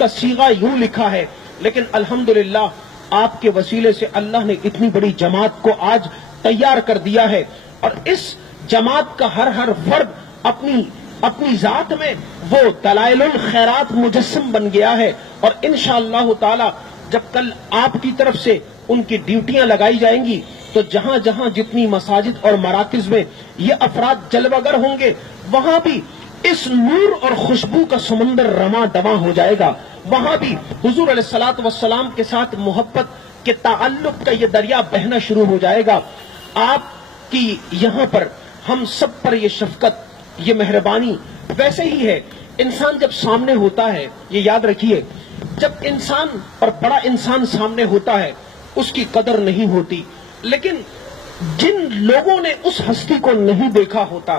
کا سیغہ یوں لکھا ہے، لیکن الحمدللہ آپ کے وسیلے سے اللہ نے اتنی بڑی جماعت کو آج تیار کر دیا ہے، اور اس جماعت کا ہر فرد اپنی ذات میں وہ دلائل الخیرات مجسم بن گیا ہے، اور انشاءاللہ تعالی جب کل آپ کی طرف سے ان کی ڈیوٹیاں لگائی جائیں گی تو جہاں جہاں جتنی مساجد اور مراکز میں یہ افراد جلوہ گر ہوں گے وہاں بھی اس نور اور خوشبو کا سمندر رواں دواں ہو جائے گا، وہاں بھی حضور علیہ الصلوۃ والسلام کے ساتھ محبت کے تعلق کا یہ دریا بہنا شروع ہو جائے گا۔ آپ کی یہاں پر ہم سب پر یہ شفقت، یہ مہربانی ویسے ہی ہے۔ انسان جب سامنے ہوتا ہے، یہ یاد رکھیے، جب انسان اور بڑا انسان سامنے ہوتا ہے اس کی قدر نہیں ہوتی، لیکن جن لوگوں نے اس ہستی کو نہیں دیکھا ہوتا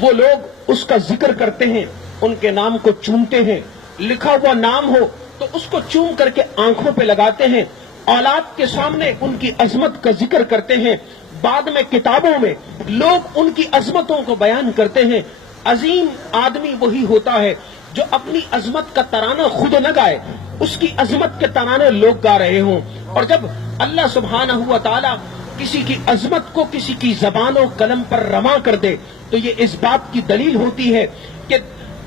وہ لوگ اس کا ذکر کرتے ہیں، ان کے نام کو چومتے ہیں، لکھا ہوا نام ہو تو اس کو چوم کر کے آنکھوں پہ لگاتے ہیں، اولاد کے سامنے ان کی عظمت کا ذکر کرتے ہیں، بعد میں کتابوں میں لوگ ان کی عظمتوں کو بیان کرتے ہیں۔ عظیم آدمی وہی ہوتا ہے جو اپنی عظمت کا ترانہ خود نہ گائے، اس کی عظمت کے ترانے لوگ گا رہے ہوں۔ اور جب اللہ سبحانہ و تعالی کسی کی عظمت کو کسی کی زبان و قلم پر رواں کر دے تو یہ اس بات کی دلیل ہوتی ہے کہ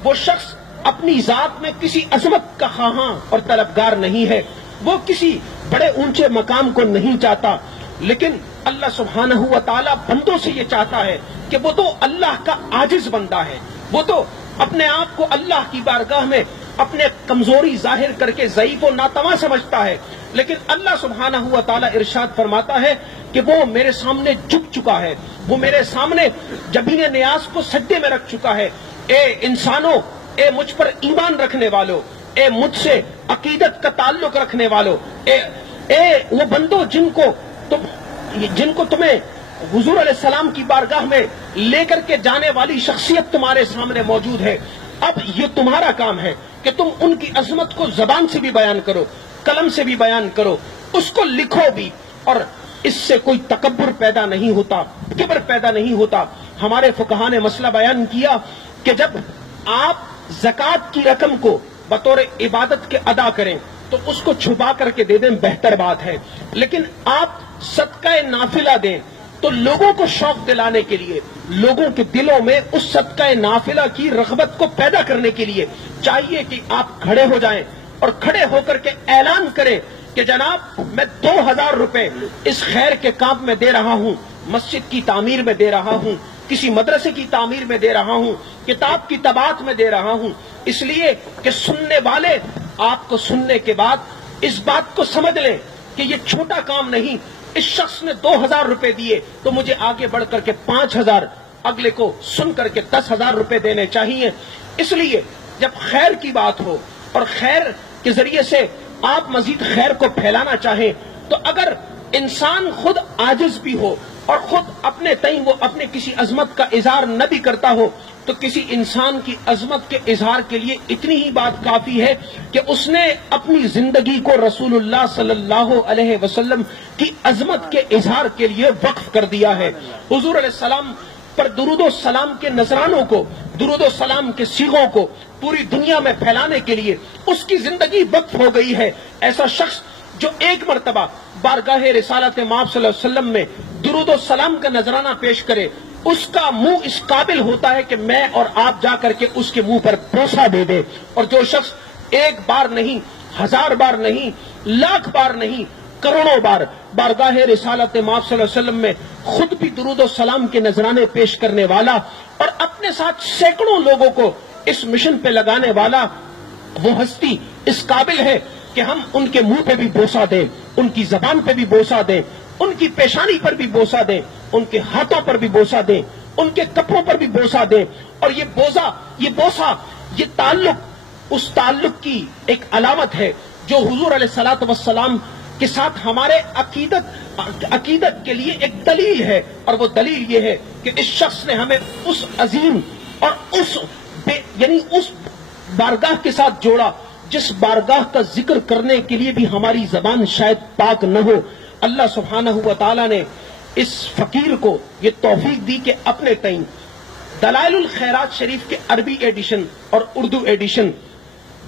وہ شخص اپنی ذات میں کسی عظمت کا خواہاں اور طلبگار نہیں ہے، وہ کسی بڑے اونچے مقام کو نہیں چاہتا، لیکن اللہ سبحانہ و تعالی بندوں سے یہ چاہتا ہے کہ وہ تو اللہ کا عاجز بندہ ہے، وہ تو اپنے آپ کو اللہ کی بارگاہ میں اپنے کمزوری ظاہر کر کے ضعیف و ناتواں سمجھتا ہے، لیکن اللہ سبحانہ و تعالی ارشاد فرماتا ہے کہ وہ میرے سامنے جھک چکا ہے، وہ میرے سامنے جبین نیاز کو سجدے میں رکھ چکا ہے۔ اے انسانوں، اے مجھ پر ایمان رکھنے والوں، اے مجھ سے عقیدت کا تعلق رکھنے والوں، اے وہ بندوں جن کو تمہیں حضور علیہ السلام کی بارگاہ میں لے کر کے جانے والی شخصیت تمہارے سامنے موجود ہے، اب یہ تمہارا کام ہے کہ تم ان کی عظمت کو زبان سے بھی بیان کرو، قلم سے بھی بیان کرو، اس کو لکھو بھی، اور اس سے کوئی تکبر پیدا نہیں ہوتا، کبر پیدا نہیں ہوتا۔ ہمارے فقہاء نے مسئلہ بیان کیا کہ جب آپ زکوٰۃ کی رقم کو بطور عبادت کے ادا کریں تو اس کو چھپا کر کے دے دیں، بہتر بات ہے، لیکن آپ صدقہ نافلہ دیں تو لوگوں کو شوق دلانے کے لیے، لوگوں کے دلوں میں اس صدقہ نافلہ کی رغبت کو پیدا کرنے کے لیے چاہیے کہ آپ کھڑے ہو جائیں اور کھڑے ہو کر کے اعلان کریں کہ جناب میں 2000 روپے اس خیر کے کام میں دے رہا ہوں، مسجد کی تعمیر میں دے رہا ہوں، کسی مدرسے کی تعمیر میں دے رہا ہوں، کتاب کی طباعت میں دے رہا ہوں، اس لیے کہ سننے والے آپ کو سننے کے بعد اس بات کو سمجھ لیں کہ یہ چھوٹا کام نہیں، اس شخص نے 2000 روپے دیے تو مجھے آگے بڑھ کر کے 5000 اگلے کو سن کر کے 10,000 روپے دینے چاہیے۔ اس لیے جب خیر کی بات ہو اور خیر کے ذریعے سے آپ مزید خیر کو پھیلانا چاہیں تو اگر انسان خود عاجز بھی ہو اور خود اپنے تئیں وہ اپنے کسی عظمت کا اظہار نہ بھی کرتا ہو تو کسی انسان کی عظمت کے اظہار کے لیے اتنی ہی بات کافی ہے کہ اس نے اپنی زندگی کو رسول اللہ صلی اللہ علیہ وسلم کی عظمت کے اظہار کے لیے وقف کر دیا ہے۔ حضور علیہ السلام پر درود و سلام کے نذرانوں کو، درود و سلام کے صیغوں کو پوری دنیا میں پھیلانے کے لیے اس کی زندگی وقف ہو گئی ہے۔ ایسا شخص جو ایک مرتبہ بارگاہ رسالت مآب صلی اللہ علیہ وسلم میں درود و سلام کا نذرانہ پیش کرے، اس کا منہ اس قابل ہوتا ہے کہ میں اور آپ جا کر کے اس کے منہ پر بوسہ دے دے، اور جو شخص ایک بار نہیں، 1000 بار نہیں، لاکھ بار نہیں، کروڑوں بار بارگاہ رسالت مآب صلی اللہ علیہ وسلم میں خود بھی درود و سلام کے نذرانے پیش کرنے والا اور اپنے ساتھ سینکڑوں لوگوں کو اس مشن پہ لگانے والا، وہ ہستی اس قابل ہے کہ ہم ان کے منہ پہ بھی بوسہ دیں، ان کی زبان پہ بھی بوسہ دیں، ان کی پیشانی پر بھی بوسہ دیں، ان کے ہاتھوں پر بھی بوسہ دیں، ان کے کپڑوں پر بھی بوسہ دیں، اور یہ بوسہ یہ تعلق اس تعلق کی ایک علامت ہے جو حضور علیہ الصلوۃ والسلام کے ساتھ ہمارے عقیدت کے لیے ایک دلیل ہے، اور وہ دلیل یہ ہے کہ اس شخص نے ہمیں اس عظیم اور اس بارگاہ کے ساتھ جوڑا جس بارگاہ کا ذکر کرنے کے لیے بھی ہماری زبان شاید پاک نہ ہو۔ اللہ سبحانہ و تعالی نے اس فقیر کو یہ توفیق دی کہ اپنے تئیں دلائل الخیرات شریف کے عربی ایڈیشن اور اردو ایڈیشن